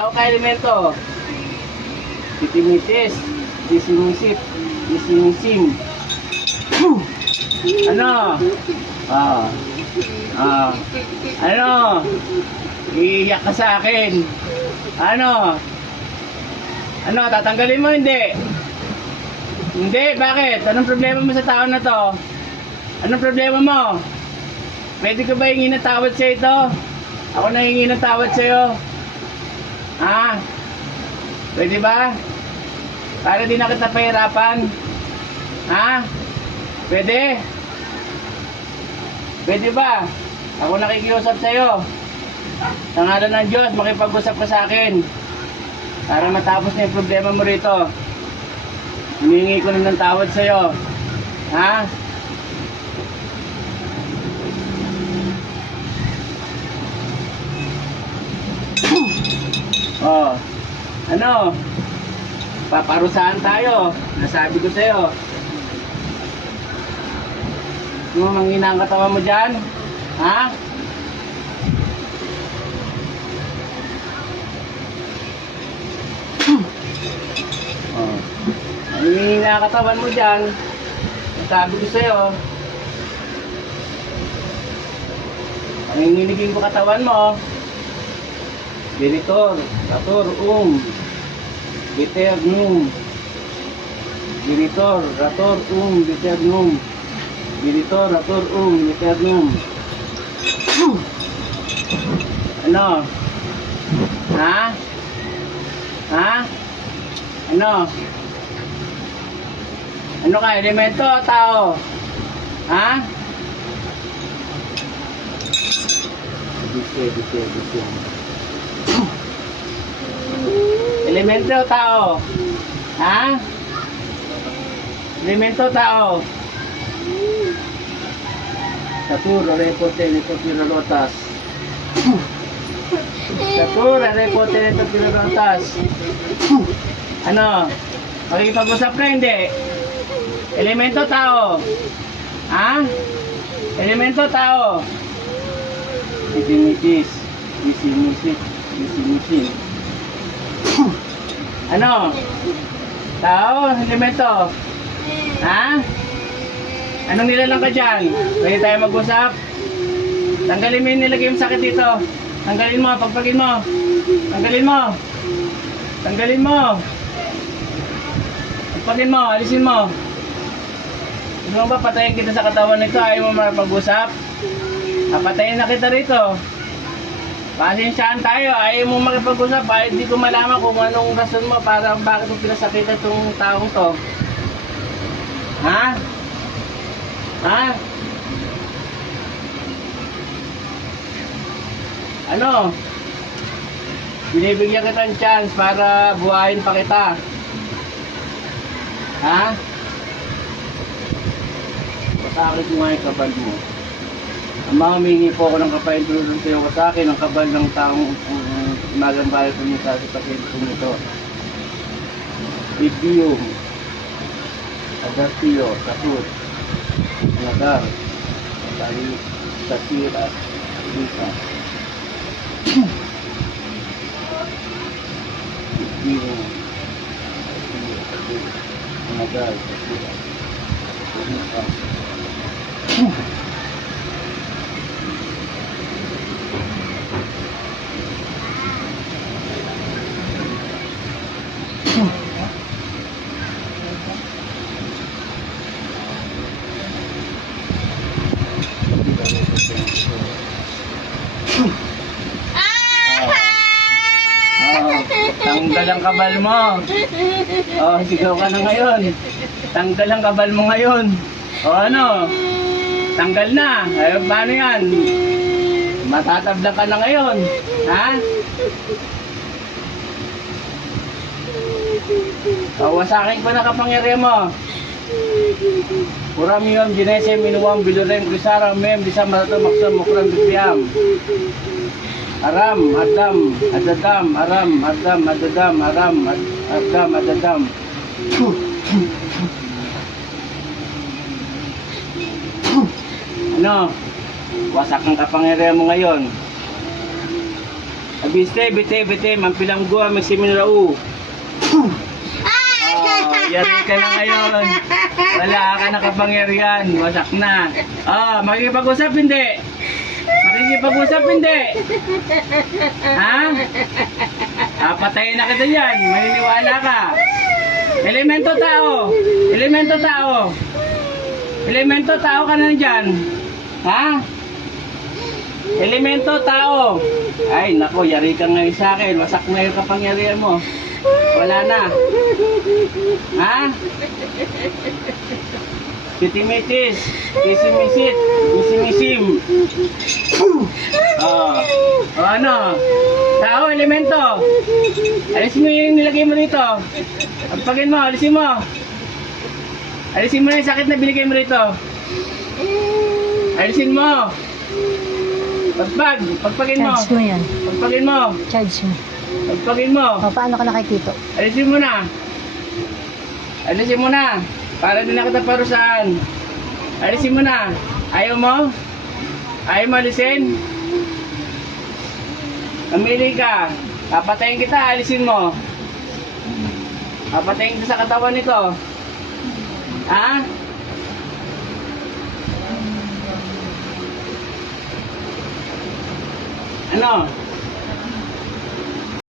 Tao ka elemento. Titimitis, disimisip, disimisim. Ano? Ano? Iiyak ka sa akin. Ano? Ano? Tatanggalin mo hindi? Hindi, bakit? Anong problema mo sa tao na to? Anong problema mo? Pwede ko ba hingin ng tawad sa ito? Ako na hingi ng tawad sa'yo. Ha? Pwede ba? Para di na kita pahirapan. Ha? Pwede? Pwede ba? Ako nakikiusap sa'yo. Sa ngalan ng Diyos, makipag-usap ka sa akin. Para matapos na yung problema mo rito. Humingi ko na ng tawad sa'yo. Ha? Oh, ano? Paparusahan tayo. Nasabi ko sa'yo. Yung manghina ang katawan mo dyan? Ha? Oh. Manghina ang katawan mo dyan. Nasabi ko sa'yo. Nanginginigin ko katawan mo. Genitor, rator, biternum. Genitor, rator, biternum. Genitor, rator, biternum. Ano? Ha? Ha? Ano? Ano ka? Elemento o tao? Ha? Dito. Elemento o tao? Ha? Elemento o tao? Satura, repote, nito pirolotas. Satura, repote, nito pirolotas. Ano? Makikipag-usap ka hindi? Elemento o tao? Ha? Elemento o tao? Itimitis, disimusik, disimisin. Ano? Tao? Elemento? Ha? Anong nilalang ka dyan? Pwede tayo mag-usap? Tanggalin mo yung nilagay yung sakit dito. Tanggalin mo, pagpagin mo. Tanggalin mo. Tanggalin mo. Pagpagin mo, alisin mo. Gusto mo ba patayin kita sa katawan nito? Ayaw mo makapag-usap? Patayin na kita rito. Pasensyahan tayo, ayaw mo makipag-usap, ayaw di ko malaman kung anong rason mo para bakit mo pinasakitan itong taong to. Ha? Ha? Ano? Binibigyan kita ng chance para buhayin pa kita. Ha? Pasakit mo nga yung kabal mo. Humingi po ako ng kapahintulong sa iyo sa akin, ang kabal ng taong magambay ko niya sa pasyente ko nito. Ibium, Adartio, Katut, Nagar, Tali, Satira, Lisa. Ibium, Nagar, Satira, Lisa. Tanggal ang kabal mo. Oh, sigaw ka na ngayon. Tanggal ang kabal mo ngayon. O ano? Tanggal na. Ay, paano yan? Matatabla ka na ngayon. Ha? Wasakin ko na kapangyarihan mo. Uramium, ginesem, inuwam, bilurem, grisara, mem, bisa matato, maksam, mukram, bibiam. Aram, adam, adadam, aram, adam, adadam, aram, adam, adadam. Ano? Wasak ang kapangyarihan mo ngayon. Abiste, bite, mampilang gua, magsiminrao. Yari ka na ngayon. Wala ka nakapangyarihan. Wasak na. Makikipag-usap hindi? Makikipag-usap hindi? Ha? Patayin na kita dyan. Maniniwala ka. Elemento tao. Elemento tao. Elemento tao ka na dyan. Ha? Elemento tao. Ay, nako, yari ka ngayon sa akin. Wasak na yung kapangyarihan mo. Wala na. Ha? Kitimitis. Kisimisit. Misimisim. Ano? Tao, elemento. Alisin mo yung nilagay mo dito. Pagpagin mo, alisin mo. Alisin mo na yung sakit na binigay mo dito. Alisin mo. Pagpagin mo. Charge mo yan. Pagpagin mo. Charge mo. Pagpagin mo. O, paano ka nakikita? Alisin mo na. Alisin mo na. Para din na kita parusahan. Alisin mo na. Ayaw mo? Ayaw mo alisin? Namili ka. Papatayin kita, alisin mo. Papatayin kita sa katawan nito. Ha? Ano?